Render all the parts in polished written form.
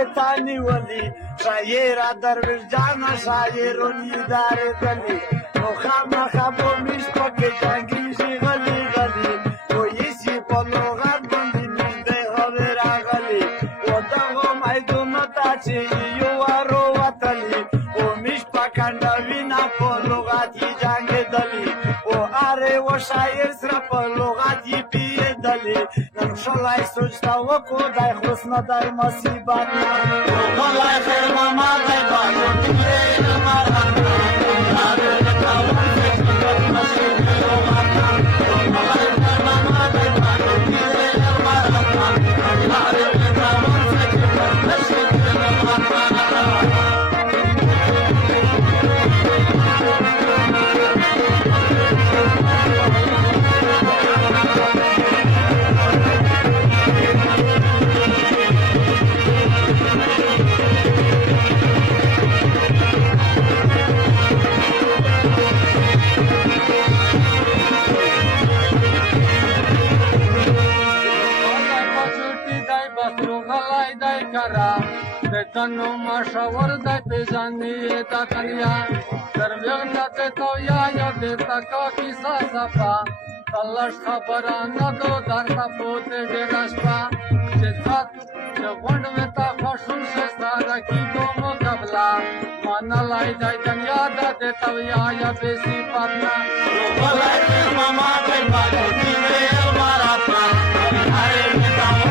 وتانی ولی شایر درویش جان شایرونی داره دلی نو خامخا بومیش پاک جنگی شی غلی غلی و یسی پلوغت بندی نزده غویر غلی و دغو میدونو تا چی یوارو وطلی و میش پاکندوی نا پلوغتی جنگ دلی و آره و شایر سر پلوغتی پیه دلی نن شلای سوچتا وکو دای خسنا دای مصیبت نا والله خیر ماما دای بانو تیره نماران آره لکاون سیشنگت مشیر نماران والله خیر ماما دای بانو تیره نماران آره لکاون سیشنگت مشیر نماران تنو مشاور دای پیژانی تا کنیا ترمیغ نته تو یا دیتا کا کیسا صفا تلاش خبرانه دو در تپوت ډیرش پا چې تاسو چې غوند وتا خوشون شستاره کی کوم قبلا مان لای دای دنیا د تو یا بیسی پاتنا والله ماما دای باندې تیرې مارا پا هره متاو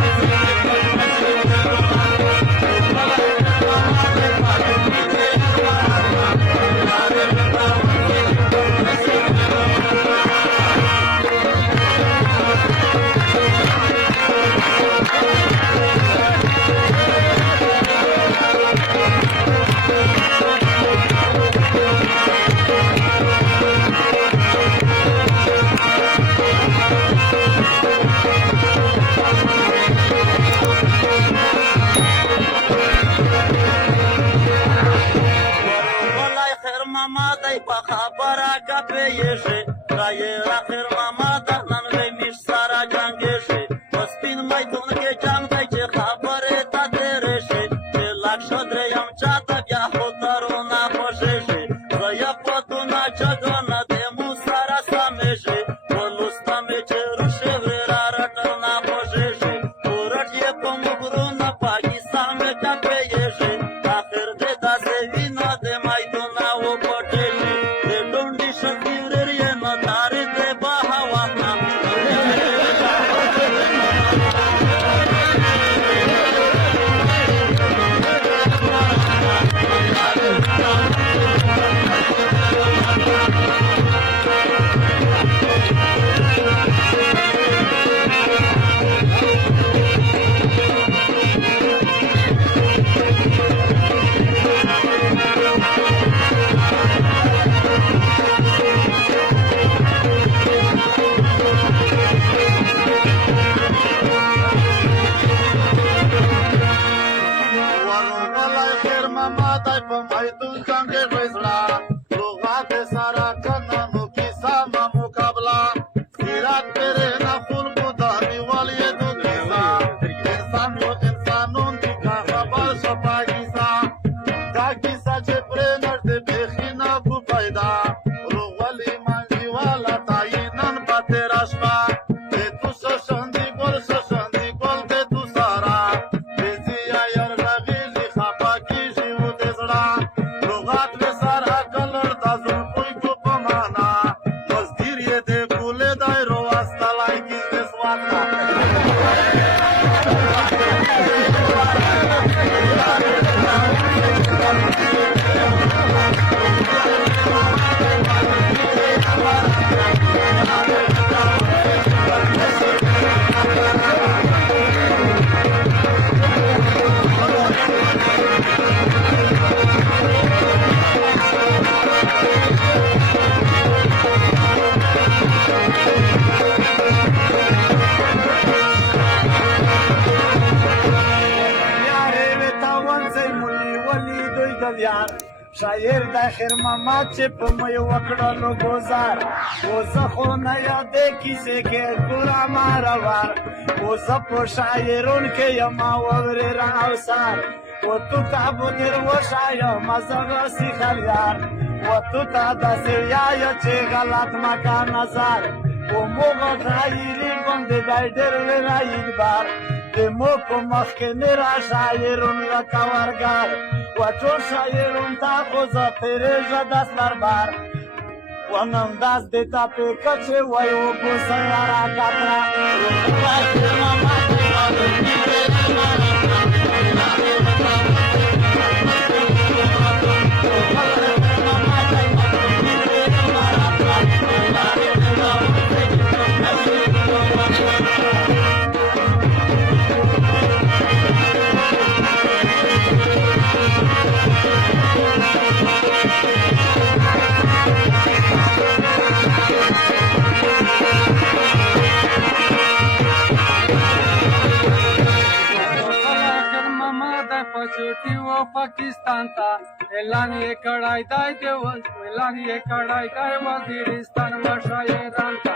خبره کپی شي راي اخر ماما د نن غي سارا جنگ شي سپین میدون کې جنگ دی چې خبره تا تیر شي چې لاک شدره یم چاته بیا خو درونه خوشي شي زیا پتونه چګنه د مو سارا سمې شي ولستم چې روشه ورا رټنه خوشي شي ورټ یې په مغرونه پاکستان مې کپی شي اخر دې داسې وینا د میدون او پټي شاعر د خیر محمد چې په مې وکړلو ګوزار اوس خو نه یادې کیسې کې ګوره ماروار اوس په شاعرون کې یم واورې راوسار و تو ته به ډېر وښایم زه سیخلیار و تو ته داسې وایه چې غلط مکه نظر و موږ غایري غوندې دی ډېر ویرایي بار د مو په مخ کې نه را شاعرون لکه ورګار و ټول شاعرون ته خو زه تېرېږه دست بربر و نن دست دې ته پېکه چې وایي وبوسه یاره کتره چوټي و پاکستان ته اعلان یې کړی دی وزیرستان مشاعران ته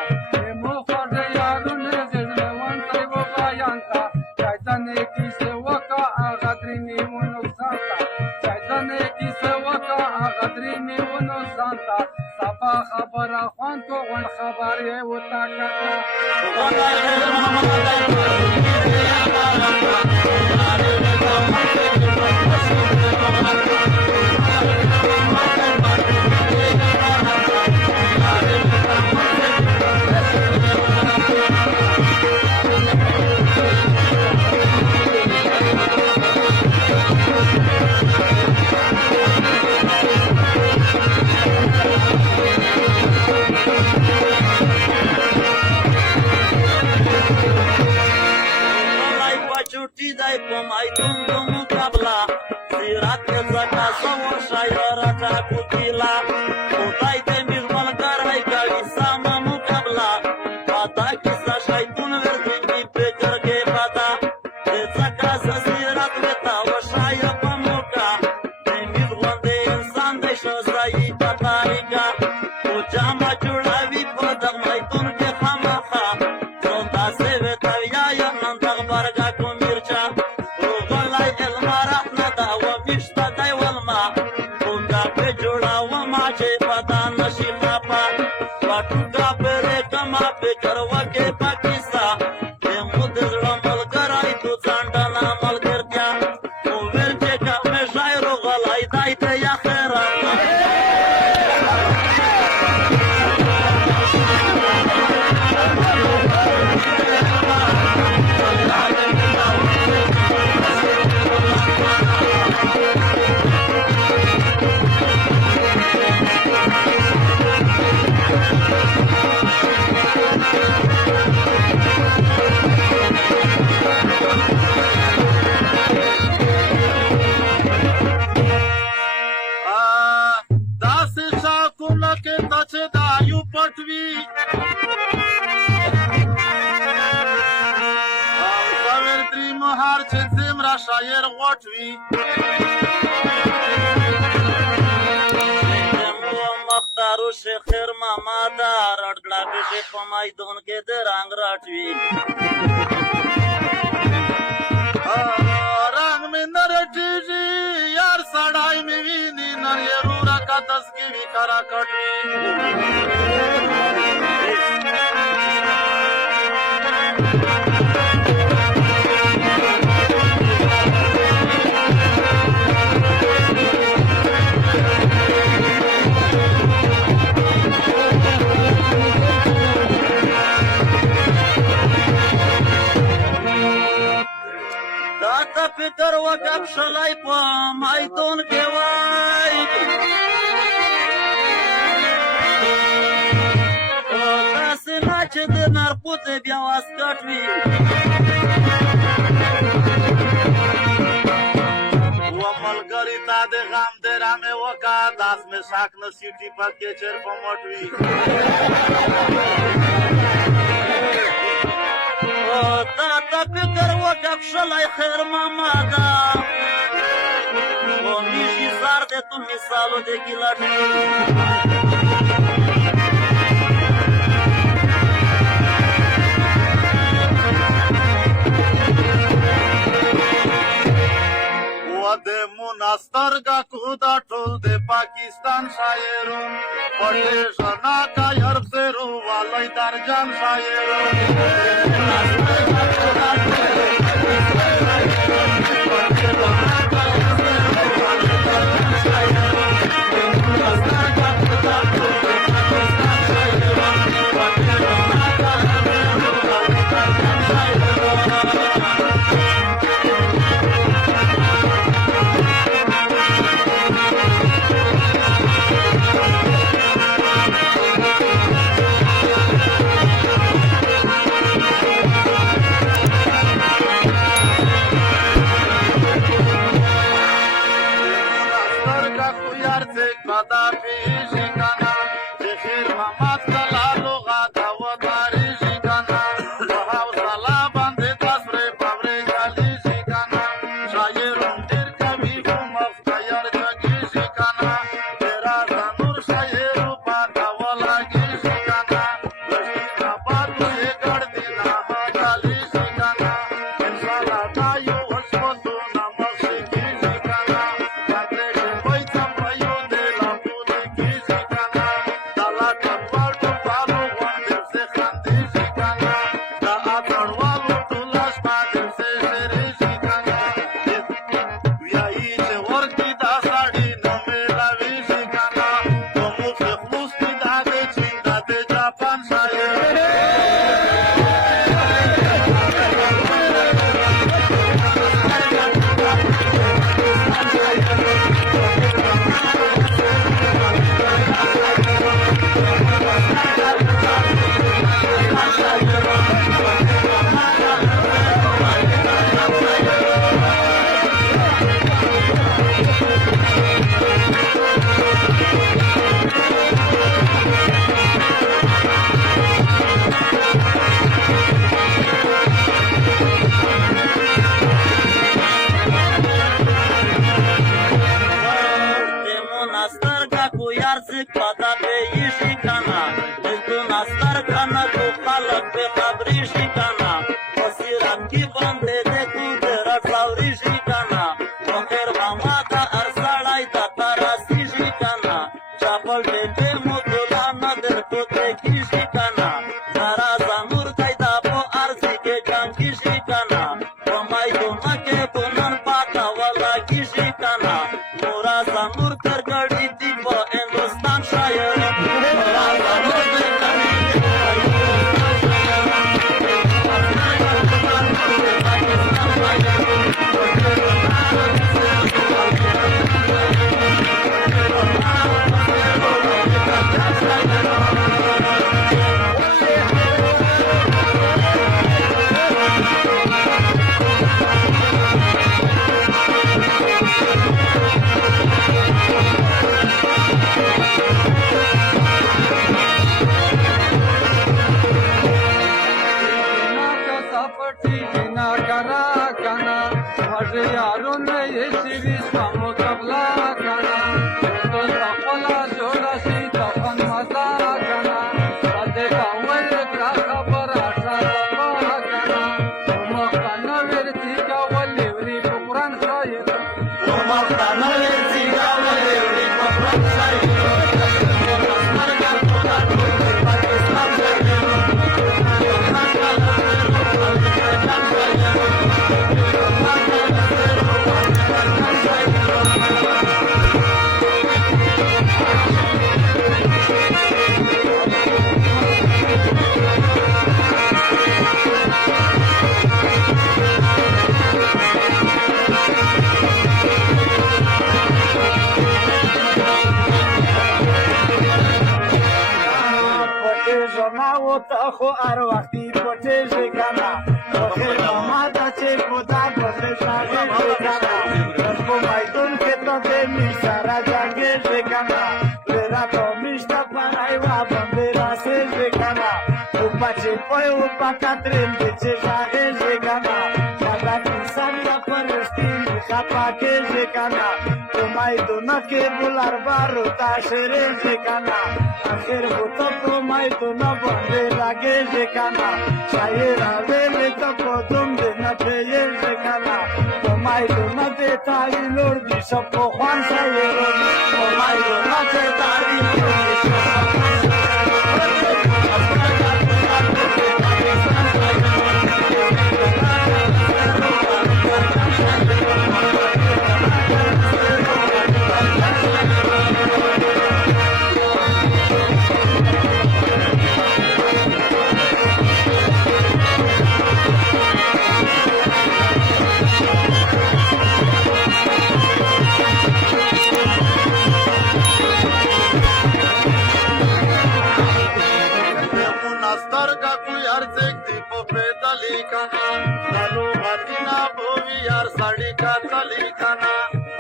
موخر د یارونو زړون ته و بیان ته چایتنې کیسه وکا هغه درې نیو نقصان ته چایتنې کیسه وکا هغه درې نیو نقصان ته صفا خبره خوان کو غون خبر یې وتا شاعر غوټ وي مختارو شیخ خیر محمد رټګړه به شیخ په میدان کې د رنگ راټوي رنگ مې نرټيږي یار سړای مې ویني نن یې رورا کا تسکی وی کرا کټوي فکر وکړ شلای په میدان کې وای تاسو نه چې د نرپوت بیا واسکټ وی و ملګری تا د غم درامه وکا داس مې شاک نو سیټي پکې چر په موټوي تا فکر وکړ شلای خیر محمد و میږي زار د de tu misalul de ghilaș. de monastarga cu datul de Pakistan șaierul, Păte jana ca iar seru, alai darjan șaierul. Monastarga cu datul de Pakistan șaierul, Păte jana ca iar seru, alai darjan șaierul. Monastarga cu datul de Pakistan șaierul, Păte jana ca iar seru, alai darjan șaierul. خو هر وختي پټېږي کنه خیر ماته چې خدا ګوزه شاګرځي کنه په میدان کې ته دې می سره جنګېږي کنه ورا ته میشته پرای وا باندې راسېږي کنه او پچې پویو پکاترل دې چې شاګرځي کنه دا کیسه نه پرستي خپا کېږي کنه তোমায় দুনাকে বুলার বারো তাসেরে যেখানা আখের হতো তোমায় দুনা বন্ধে লাগে যেখানা সায়েরা বেলে তো প্রথম দিন পেয়ে যেখানা তোমায় দুনাতে তাই লোর দিস পখান সায়ের তোমায় দুনাতে তাই Nastar kaku yar sekti pope talikana Dalu hatina bovi yar sadika talikana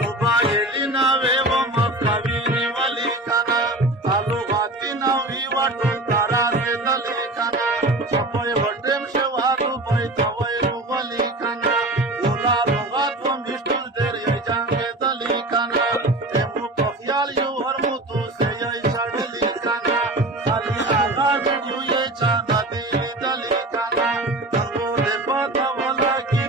Uba yelina vevo mafkavini valikana Alu hatina viva tuntara se talikana Chapai vatem shevatu pai tavai valikana Ula rogat vom vishtul der yajange talikana Emu pakhyal yu harmutu se yai shadalikana Ali lagar yu ye chana dili dalikana Tango de pata vala ki